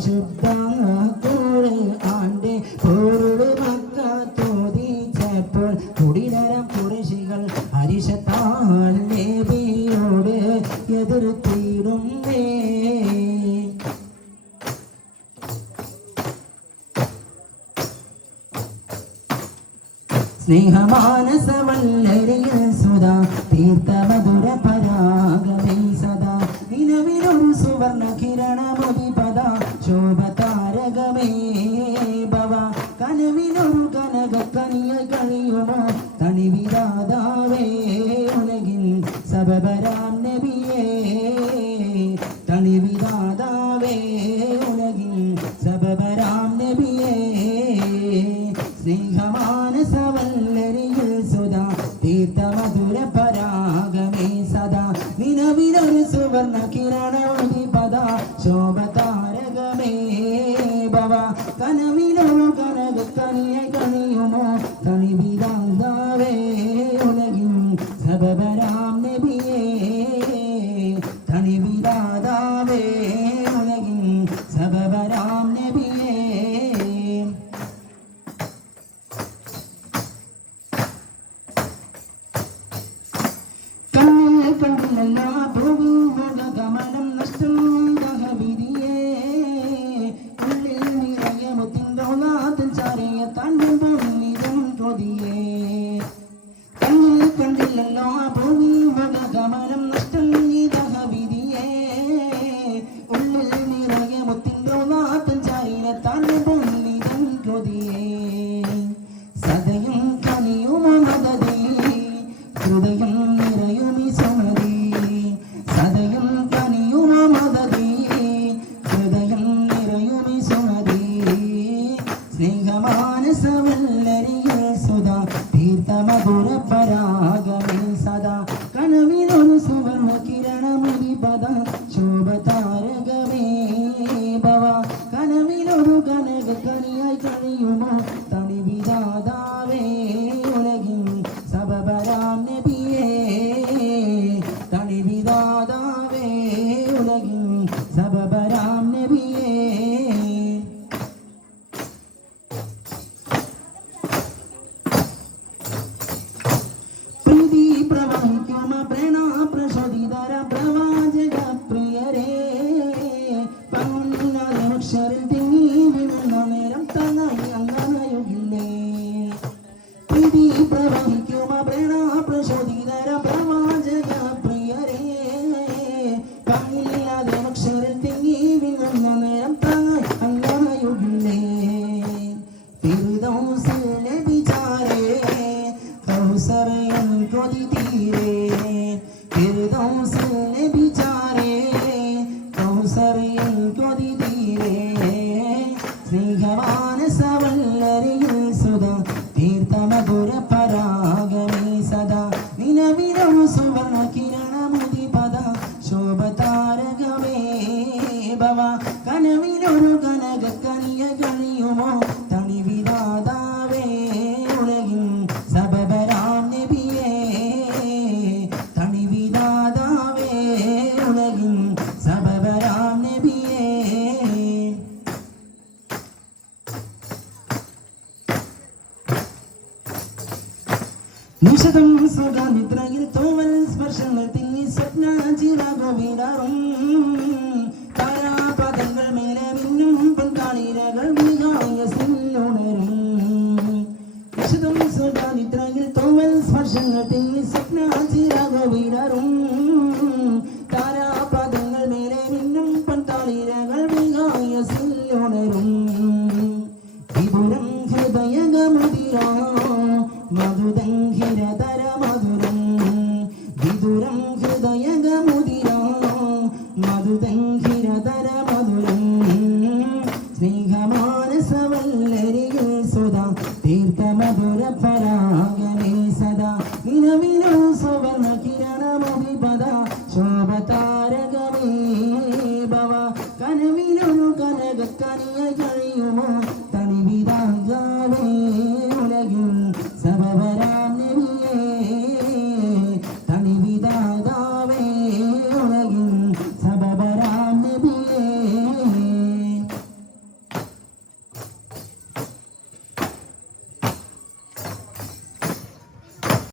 പരിശുദ്ധ ആണ്ട് പൊരുൾ മക്ക തോതിച്ചപ്പോൾ കുടിനരം കുറശികൾ അരിശത്താൽ നബിയോട് എതിർത്തിടുന്നേ. സ്നേഹമാനസവല്ലരിയ സുധാ തീർത്ഥമധുര പരാഗമേ സദാ. നിലവിലൊരു സുവർണ കിരണമൊതി ശോഭതാരകമേ ഭവ. കനവിലൊരു കനക കനിയ കഴിയുമോ? തണിവിരാതാവേ ഉലകിൽ സബബരാം നബിയേ. തണിവിദാതാവേ ഉലകിൽ സബബരാം നബിയേ. സ്നേഹമാനസവല്ലരിയിൽ സുധാ തീർത്ഥമധുര പരാഗമേ സദാ. നിലവിലൊരു സുവർണ കിരണമതി പദ. ശോഭതാരകമേ ഭവ കനവിലൊരു കനക കനിയ കണിയുമോ കണ്ണിൽ കണ്ടില്ലല്ലോ ആ ഭൂമി നഷ്ടം ദഹവിധിയേ തീർത്ഥമധുര പരാഗമേ സദാ കനവിലൊരു സുവർണ കിരണമുതി പദ ശോഭതാരകമേ ഭവ. കനവിലൊരു കനക കനിയായി കഴിയുമോ? sua. നിശതം സുഖനിദ്രയിൽ തോവൽ സ്പർശങ്ങൾ തിങ്ങി സ്വപ്നാചിരാകോ വീടാറും. താരാപദങ്ങൾ മേലെ മിന്നും സ്വപ്നാചിരാകോ വീടാറും. താരാപദങ്ങൾ മേലെ മിന്നും പൊൻകാളിരകൾ വികായസില്ലുണരും വിപുരം ഹൃദയഗമുദിരാ